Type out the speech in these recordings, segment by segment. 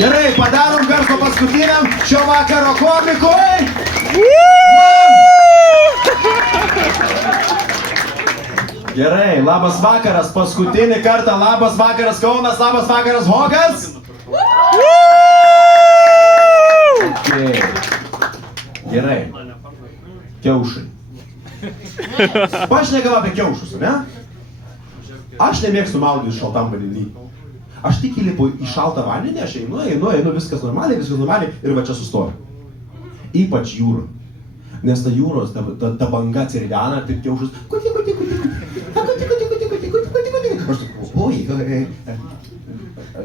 Gerai, padarom garso paskutiniam šio vakaro komikui. Gerai, labas vakaras, paskutinį kartą, labas vakaras Kaunas, labas vakaras Hogas. Okay. Gerai, kiaušai. Pašnekam apie kiaušus, ne? Aš nemėgstu maudyti šaltam vandenį. Aš tik įlipu į šaltą vandenį, aš einu, viskas normaliai, ir va čia sustoju. Ypač jūrų. Nes ta jūros, ta banga atsiridena, taip kiaušus. Aš taip, oi,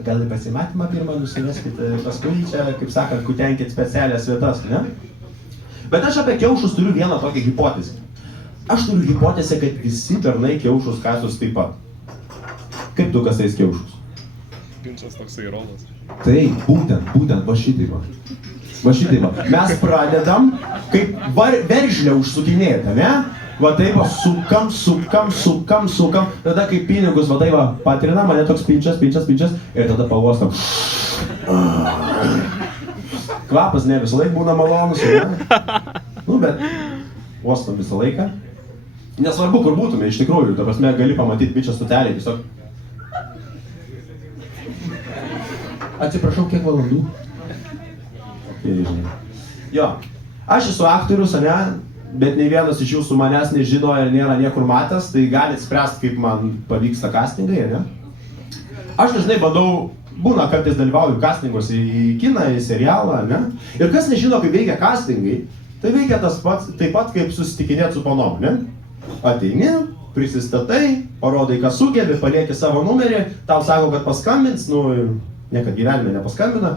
gal į pasimatymą pirmą nusiveskit, paskui čia, kaip sakant, kutenkit specialias vietas, ne? Bet aš apie kiaušus turiu vieną tokią hipotezę. Aš turiu hipotezę, kad visi bernai kiaušus kasus taip pat. Kaip tu kasais kiaušus? Ginčas toksai rolas. Tai būtent, va šitaip. Va šitaip. Mes pradedam kaip veržlę užsukinėti, ne? Va taip, sukam. Tada kaip pinigus, va taip, patrina mane toks pinčias. Ir tada pavostam. Kvapas ne visą laiką būna malonus, ne? Nu, bet uostam visą laiką. Nesvarbu, kur būtume, iš tikrųjų. Ta prasme, gali pamatyti bičią stotelį, tiesiog. Atsiprašau, kiek valandų? Jo, aš esu aktorius, ne? Bet nei vienas iš jūsų manęs nežino ir nėra niekur matęs, tai galit spręsti, kaip man pavyksta castingai, ne? Aš dažnai bandau, būna kartais dalyvauju castinguose į kiną, į serialą, ne? Ir kas nežino, kaip veikia castingai, tai veikia tas pats, taip pat kaip susitikinėti su panom, ne? Ateini, prisistatai, parodai, ką sugebi, palieki savo numerį, tau sako, kad paskambins, nu, niekad gyvenime nepaskambina.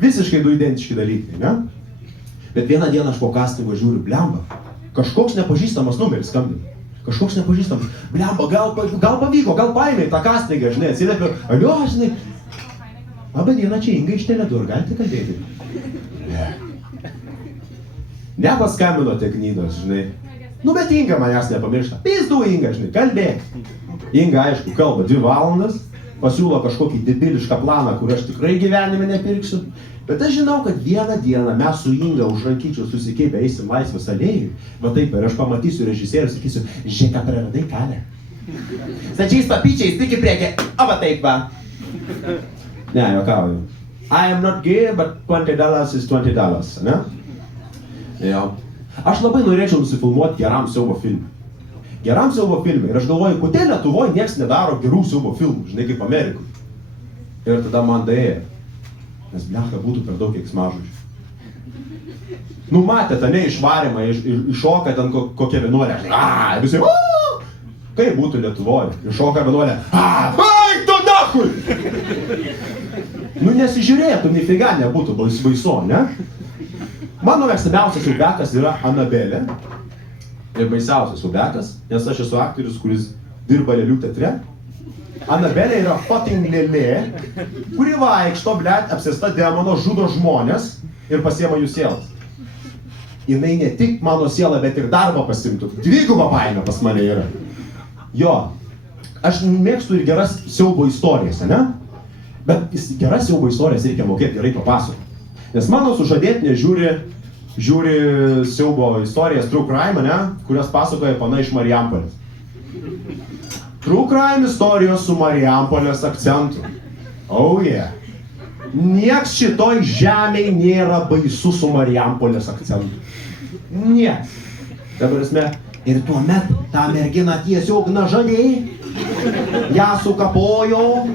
Visiškai du identiški dalykai, ne? Bet vieną dieną aš po castingo žiūriu, blemba, kažkoks nepažįstamas numeris skambina. Kažkoks nepažįstamas, blemba, gal pavyko, gal paėmė tą castingą, žinai, atsiliepiu, alio, žinai. Labą dieną, čia Inga iš Tele2, galite kalbėti? Nepaskambinote Knydos, žinai. Nu, bet Inga manęs nepamiršta. Pizdu Inga, žinai, kalbėk. Inga, aišku, kalba 2 valandas, pasiūlo kažkokį debilišką planą, kur aš tikrai gyvenime nepirksiu. Bet aš žinau, kad vieną dieną mes su Inga už rankyčių susikeibę eisim Laisvės alėjui. Va taip, ir aš pamatysiu režisierių ir sakysiu, žiūrėk, ką praradai kalę. Stačiais papyčiais, tik į priekį, o va taip va. Ne, juokauju. I am not gay, but $20 is $20, ne? Jo. Aš labai norėčiau nusifilmuoti geram siaubo filmui. Geram siaubo filmui. Ir aš galvoju, kodėl Lietuvoje nieks nedaro gerų siaubo filmų, žinai, kaip Amerikui. Ir tada man daėjo. Nes blecha būtų per daug keiksmažodžių. Nu matėte, ne išvarymą, iššoka ten kokia vienuolė. Visi, kaip būtų Lietuvoje? Iššoka vienuolė. Baig tu nachui! Nu nesižiūrėtų, nifiga nebūtų baisu, ne? Mano mėgstamiausias siaubekas yra Anabelė. Ir baisiausias siaubekas, nes aš esu aktorius, kuris dirba lėlių teatre. Anabelė yra fucking lėlė, kuri vaikšto, blet, apsėsta demono, žudo žmonės ir pasiema jų sielas. Jinai ne tik mano sielą, bet ir darbą pasimtų. Dvigubą baimę pas mane yra. Jo, aš mėgstu ir geras siaubo istorijas, ne? Bet geras siaubo istorijas reikia mokėti gerai papasakoti. Nes mano sužadėtinė žiūri siaubo istorijas True Crime, ne? Kurias pasakoja pana iš Marijampolės. True Crime istorijos su Marijampolės akcentu. Oh yeah. Nieks šitoj žemėj nėra baisu su Marijampolės akcentu. Nieks. Dabar esmė. Ir tuomet tą merginą tiesiog nažaliai. Ją sukapojo.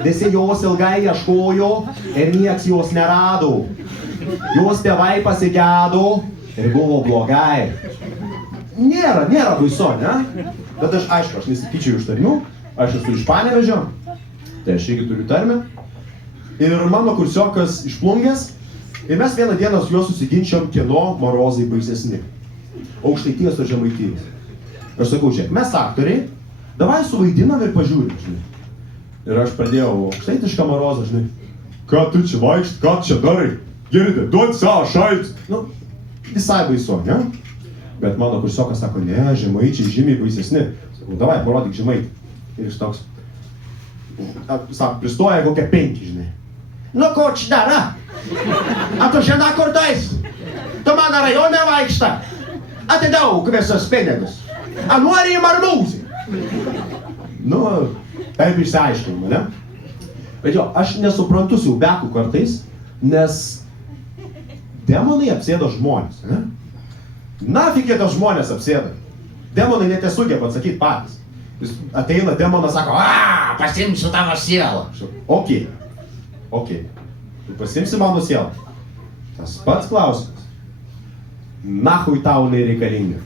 Visi jos ilgai ieškojo. Ir nieks jos nerado. Jos tėvai pasigedo. Ir buvo blogai. Nėra baisu, ne? Bet aš, aišku, aš nesityčiau iš tarmių, aš esu iš Panevėžio, tai aš irgi turiu tarmę. Ir mano kursiokas iš Plungės, ir mes vieną dieną su juo susiginčiom, kieno marozai baisesni. Aukštaitijos ar Žemaitijos. Aš sakau, žiūrėk, mes aktoriai, davai suvaidinam ir pažiūrim, žinai. Ir aš pradėjau aukštaitišką marozą, žinai. Ką tu čia vaikšt, ką čia darai? Girdi, duot savo šait. Nu, visai baisu, ne? Bet mano kursiokas sako, ne, žemaičiai žymiai baisesni. Sakau, davai, parodyk žemaitį. Ir jis toks, sako, pristoja kokią 5, žinai. Nu, ko čia dara? A tu žinai, kur tu esi? Tu mano rajone vaikšta. Atidaug visus pinigus. A nori į marmūzį? Nu, taip išsiaiškinama, ne? Bet jo, aš nesuprantu siaubekų kartais, nes demonai apsėda žmonės, ne? Nafik jie tos žmonės apsėda. Demonai net nesugeba atsakyti patys. Jis ateina, demonas sako, pasimsiu tavo sielą. Ok. Tu pasimsi mano sielą. Tas pats klausimas. Nahui tau nereikalinga.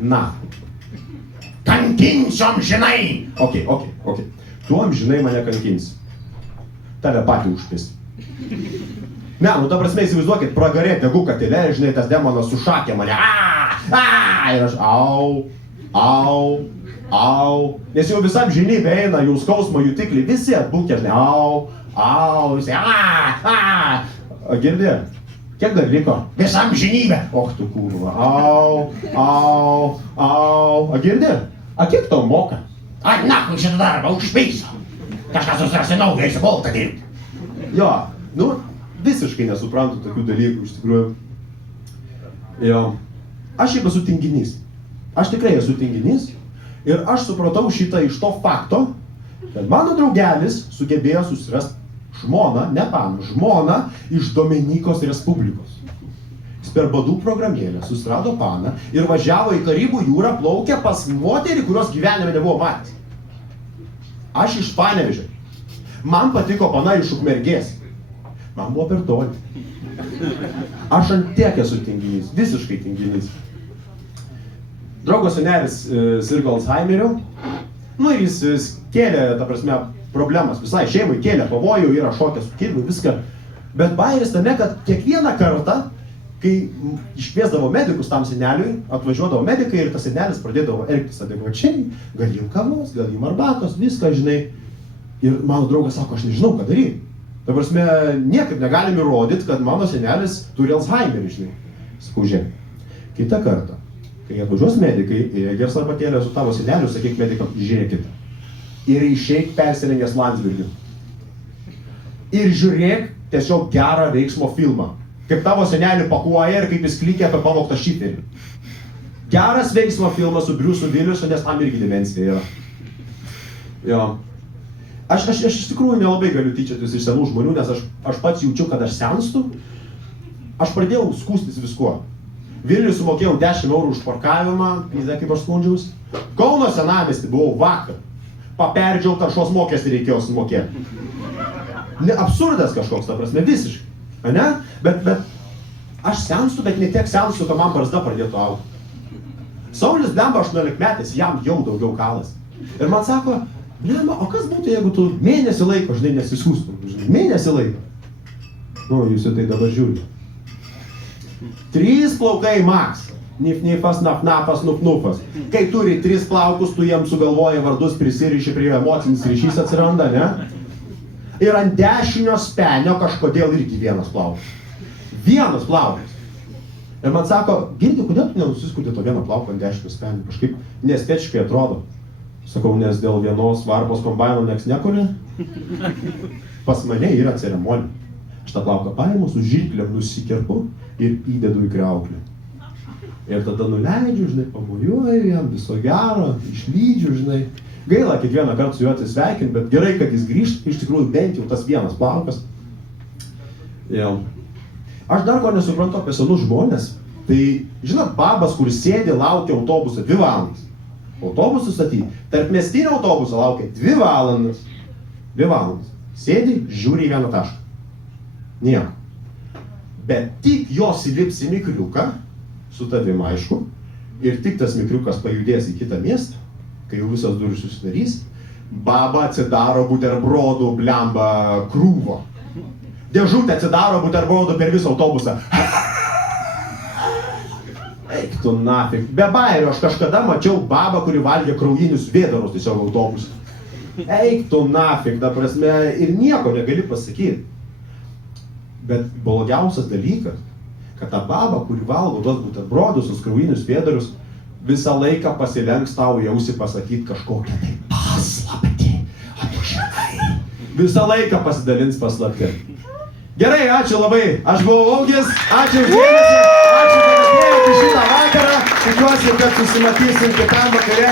Nahui. Kankinsiu amžinai. Ok. Tu amžinai mane kankinsi. Tave patį užpis. Ne, nu ta prasme įsivaizduokit, pragarė tegu katile, žinai, tas demonas sušakė mane. Ir aš au. Nes jau visam žinybė eina, jų skausmo jutikliai, visi atbūkė, žinai, au, visi, Girdė? Kiek dar liko? Visam žinybė. Och tu kurva, au. Girdė? A kiek tau moka? Ai, nahui šitą darbą užpysiu. Kažkas susirasi naują, eisiu boltą dirbti. Jo, nu, visiškai nesuprantu tokių dalykų, iš tikrųjų. Jo, aš šiaip esu tinginys. Aš tikrai esu tinginys. Ir aš supratau šitą iš to fakto, kad mano draugelis sugebėjo susirasti žmoną, ne paną, žmoną iš Dominikos Respublikos. Jis per badų programėlę susirado paną ir važiavo į Karibų jūrą, plaukė pas moterį, kurios gyvenime nebuvo matęs. Aš iš Panevėžio. Man patiko pana iš Ukmergės. Man buvo per toli. Aš ant tiek esu tinginys, visiškai tinginys. Draugo senelis sirgo Alzheimeriu. Nu ir jis kėlė, ta prasme, problemas visai šeimai, kėlė pavojų, yra šokė su kirviu, viską. Bet bairis tame, kad kiekvieną kartą, kai iškviesdavo medikus tam seneliui, atvažiuodavo medikai ir tas senelis pradėdavo elgtis adekvačiai, gal jim kavos, gal jim arbatos, viską, žinai. Ir mano draugas sako, aš nežinau, ką daryti. Ta prasme, niekaip negalim įrodyti, kad mano senelis turi Alzheimerį, žinai. Sakau, žiūrėk, kitą kartą, kai atvažiuos medikai, gers arbatėlę su tavo seneliu, sakyk medikam, žiūrėkit. Ir išeik persirengęs Landsbergiu. Ir žiūrėk tiesiog gerą veiksmo filmą. Kaip tavo senelį pakuoja ir kaip jis klykia apie pavoktą šiferį. Geras veiksmo filmas su Briusu Willisu, nes tam irgi demencija yra. Jo. Aš iš tikrųjų nelabai galiu tyčiotis iš senų žmonių, nes aš pats jaučiu, kad aš senstu. Aš pradėjau skūstis viskuo. Vilniui sumokėjau 10 eurų už parkavimą, kaip aš skundžiaus. Kauno senamiestį buvau vakar. Paperdžiau taršos mokestį reikėjo sumokėti. Absurdas kažkoks, ta prasme, visiškai. Ne? Bet aš senstu, bet ne tiek senstu, kad man barzda pradėtų augti. Saulis blemba 18-metis, jam jau daugiau kalas. Ir man sako, blemba, o kas būtų, jeigu tu mėnesį laiko, žinai, nesisiūstum, žinai, mėnesį laiko. Nu, jūs tai dabar žiūrite. 3 plaukai maks. Nif-nifas, naf-nafas, nuf-nufas. Kai turi 3 plaukus, tu jiems sugalvoji vardus, prisiriši prie emocinis ryšys atsiranda, ne? Ir ant dešinio spenio kažkodėl irgi vienas plaukas. Vienas plaukas. Ir man sako, Girdi, kodėl tu nenusiskudi to vieną plauką ant dešinio spenio? Kažkaip neestetiškai atrodo. Sakau, nes dėl vienos varpos kombaino nieks nekuri. Pas mane yra ceremonija. Aš tą plauką paimu, su žirklėm nusikerpu ir įdedu į kriauklę. Ir tada nuleidžiu, žinai, pamojuoju jam, viso gero, išlydžiu, žinai. Gaila kiekvieną kartą su juo atsisveikinti, bet gerai, kad jis grįžta, iš tikrųjų bent jau tas vienas plaukas. Jau. Aš dar ko nesuprantu apie senus žmonės, tai, žinot, babas, kuris sėdi, laukia autobusą 2 valandas. Autobusų statyti. Tarp miestinio autobusą laukia 2 valandas. 2 valandas. Sėdi, žiūri į vieną tašką. Nieko. Bet tik jos įlips į mikriuką, su tavim aišku, ir tik tas mikriukas pajudės į kitą miestą, kai jau visos durys susidarys, baba atsidaro buterbrodų blemba krūvo. Dėžutė atsidaro buterbrodų per visą autobusą. Eik tu nafik. Be bairio, aš kažkada mačiau babą, kuri valgė kraujinius vėdarus tiesiog autobusą. Eik tu nafik, ta prasme, ir nieko negali pasakyti. Bet blogiausias dalykas, kad ta baba, kuri valgo tuos buterbrodus, tuos kraujinius vėdarus, visą laiką pasilenks tau į ausį pasakyti kažkokią tai paslaptį. O tu žinai, visą laiką pasidalins paslaptim. Gerai, ačiū labai. Aš buvau Augis, ačiū už dėmesį, ačiū, kad atėjote šitą vakarą. Tikiuosi, kad susimatysim kitam vakare.